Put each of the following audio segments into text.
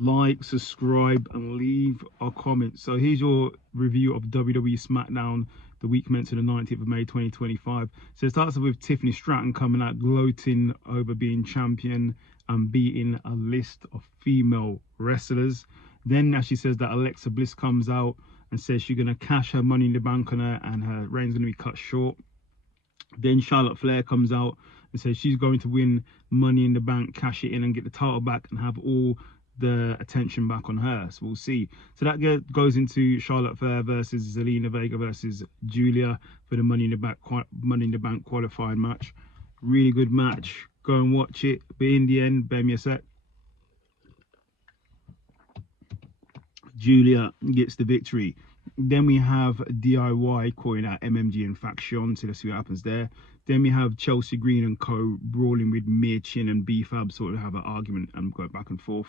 like, subscribe, and leave a comment. So here's your review of WWE SmackDown, the week commencing the 19th of May 2025. So it starts off with Tiffany Stratton coming out gloating over being champion and beating a list of female wrestlers. Then as she says that, Alexa Bliss comes out and says she's going to cash her Money in the Bank on her and her reign's going to be cut short. Then Charlotte Flair comes out and says she's going to win Money in the Bank, cash it in and get the title back and have all the attention back on her. So we'll see. So that goes into Charlotte Flair versus Zelina Vega versus Julia for the Money in the Bank qualifying match. Really good match. Go and watch it. But in the end, bear me a sec, Julia gets the victory. Then we have DIY calling out MMG and Faction, so let's see what happens there. Then we have Chelsea Green and co brawling with Mia Chin and B-Fab, sort of have an argument and go back and forth.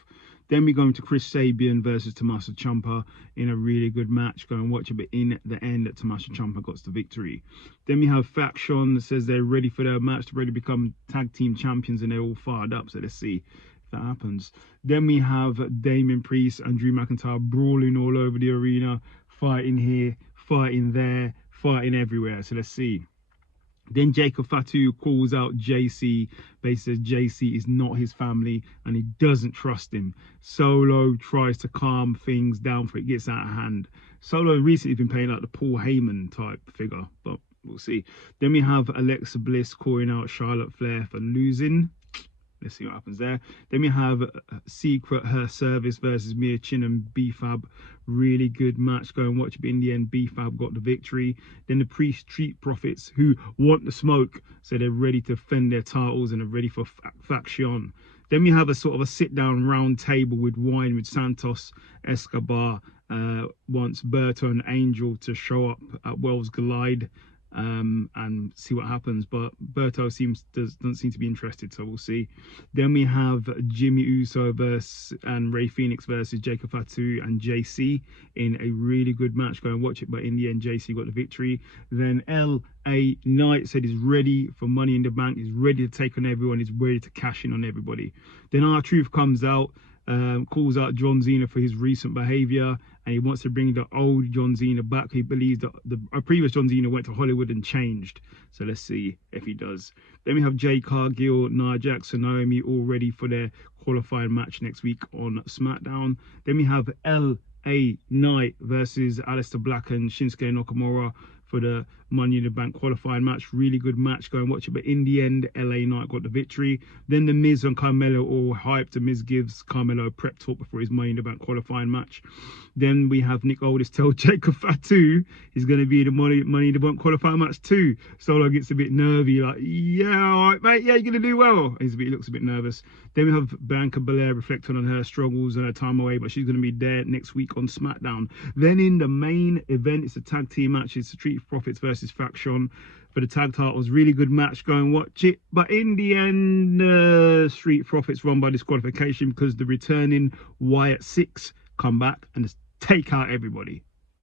Then we go into Chris Sabian versus Tommaso Ciampa in a really good match. Go and watch it, but in the end, Tommaso Ciampa got the victory. Then we have Faction that says they're ready for their match to really become tag team champions and they're all fired up, so let's see that happens. Then we have Damien Priest and Drew McIntyre brawling all over the arena, fighting here, fighting there, fighting everywhere. So let's see. Then Jacob Fatu calls out JC, basically says JC is not his family and he doesn't trust him. Solo tries to calm things down before it gets out of hand. Solo recently been playing like the Paul Heyman type figure, but we'll see. Then we have Alexa Bliss calling out Charlotte Flair for losing. Let's see what happens there. Then we have Secret Her Service versus Mia Chin and B-Fab. Really good match. Go and watch it. But in the end, B-Fab got the victory. Then the Street Profits, who want the smoke, so they're ready to defend their titles and are ready for Faction. Then we have a sort of a sit-down round table with wine with Santos Escobar. Wants Berto and Angel to show up at Wells Glide and see what happens, but Berto doesn't seem to be interested, so we'll see. Then we have Jimmy Uso and Ray Phoenix versus Jacob Fatu and JC in a really good match. Go and watch it, but in the end JC got the victory. Then LA Knight said he's ready for Money in the Bank, he's ready to take on everyone, he's ready to cash in on everybody. Then R-Truth comes out, calls out John Cena for his recent behavior, and he wants to bring the old John Cena back. He believes that the previous John Cena went to Hollywood and changed, so let's see if he does. Then we have Jay Cargill, Nia Jax and Naomi all ready for their qualifying match next week on SmackDown. Then we have LA Knight versus Aleister Black and Shinsuke Nakamura for the Money in the Bank qualifying match. Really good match. Go and watch it. But in the end, LA Knight got the victory. Then the Miz and Carmelo all hyped. The Miz gives Carmelo a prep talk before his Money in the Bank qualifying match. Then we have Nick Aldis tell Jacob Fatu he's going to be in the Money in the Bank qualifying match too. Solo gets a bit nervy, like, yeah, all right, mate, yeah, you're going to do well. He looks a bit nervous. Then we have Bianca Belair reflecting on her struggles and her time away, but she's going to be there next week on SmackDown. Then in the main event, it's a tag team match. It's the Street Profits versus Faction for the tag titles. Really good match. Go and watch it. But in the end, Street Profits won by disqualification because the returning Wyatt Six come back and just take out everybody.